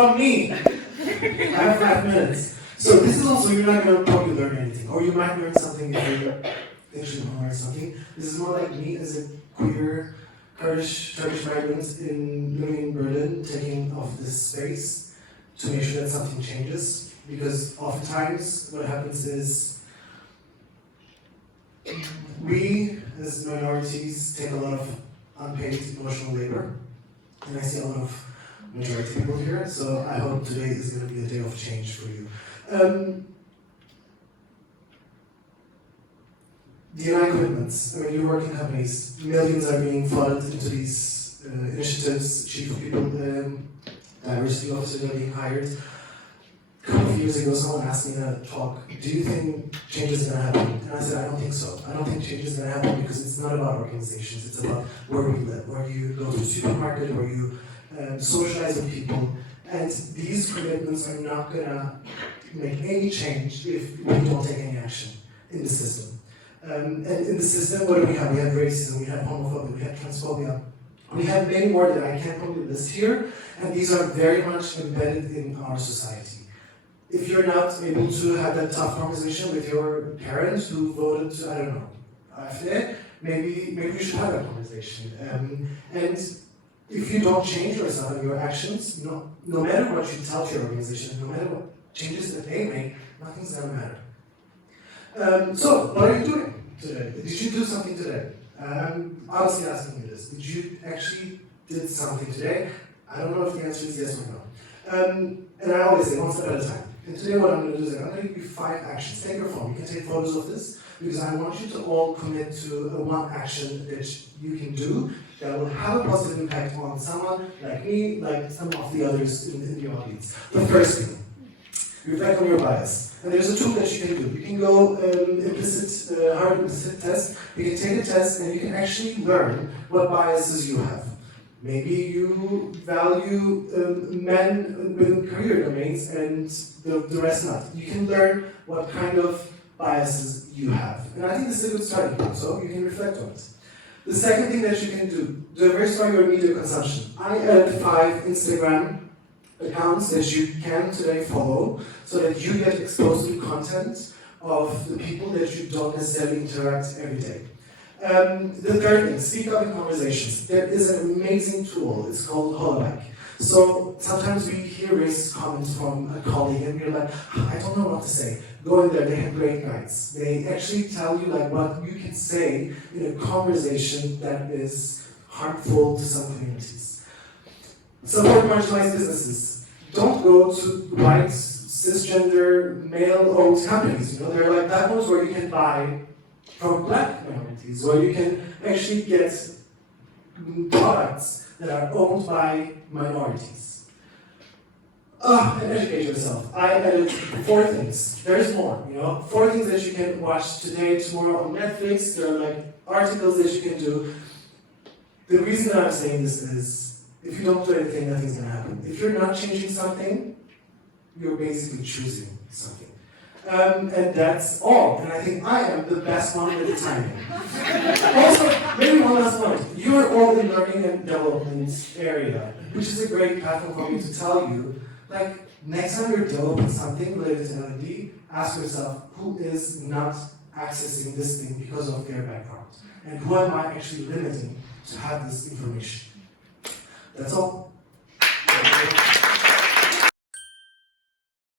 from me. I have 5 minutes. So this is also, you're not going to probably learn anything. Or you might learn something if you actually want to learn something. This is more like me as a queer Turkish migrant living in Berlin, taking off this space to make sure that something changes. Because oftentimes what happens is we as minorities take a lot of unpaid emotional labor. And I see a lot of majority people here, so I hope today is going to be a day of change for you. DEI commitments. I mean, you work in companies. Millions are being flooded into these initiatives. Chief of People Diversity officers are being hired. A couple of years ago, someone asked me in a talk, do you think change is going to happen? And I said, I don't think so. I don't think change is going to happen because it's not about organizations. It's about where we live, where you go to the supermarket, where you socialize with people. And these commitments are not going to make any change if we don't take any action in the system. And in the system, what do we have? We have racism, we have homophobia, we have transphobia. We have many more that I can't probably list here, and these are very much embedded in our society. If you're not able to have that tough conversation with your parents who voted to, I don't know, AfD, maybe you should have that conversation. And if you don't change yourself and your actions, no matter what you tell to your organization, no matter what changes that they make, nothing's gonna matter. So, what are you doing today? Did you do something today? I'm honestly asking you this. Did you actually did something today? I don't know if the answer is yes or no. And I always say one step at a time. And today what I'm going to do is I'm going to give you 5 actions. Take your phone. You can take photos of this because I want you to all commit to one action that you can do that will have a positive impact on someone like me, like some of the others in the audience. The first thing, reflect on your bias. And there's a tool that you can do. You can go hard implicit test. You can take a test and you can actually learn what biases you have. Maybe you value men within career domains and the rest not. You can learn what kind of biases you have. And I think this is a good starting point, so you can reflect on it. The second thing that you can do, diversify your media consumption. I added 5 Instagram accounts that you can today follow so that you get exposed to content of the people that you don't necessarily interact every day. The third thing, speak up in conversations. There is an amazing tool, it's called Holoback. So sometimes we hear racist comments from a colleague and we're like, I don't know what to say. Go in there, they have great guides. They actually tell you like what you can say in a conversation that is harmful to some communities. Support marginalized businesses. Don't go to white, cisgender, male-owned companies. You know, they're like platforms where you can buy from black minorities, where you can actually get products that are owned by minorities. And educate yourself. I added 4 things. There's more, you know. 4 things that you can watch today, tomorrow on Netflix. There are like articles that you can do. The reason that I'm saying this is, if you don't do anything, nothing's gonna happen. If you're not changing something, you're basically choosing something. And that's all. And I think I am the best one with the timing. Also, maybe one last point. You're all in learning and development area, which is a great platform for me to tell you, like, next time you're developing something related to L&D, ask yourself, who is not accessing this thing because of their background? And who am I actually limiting to have this information? That's all.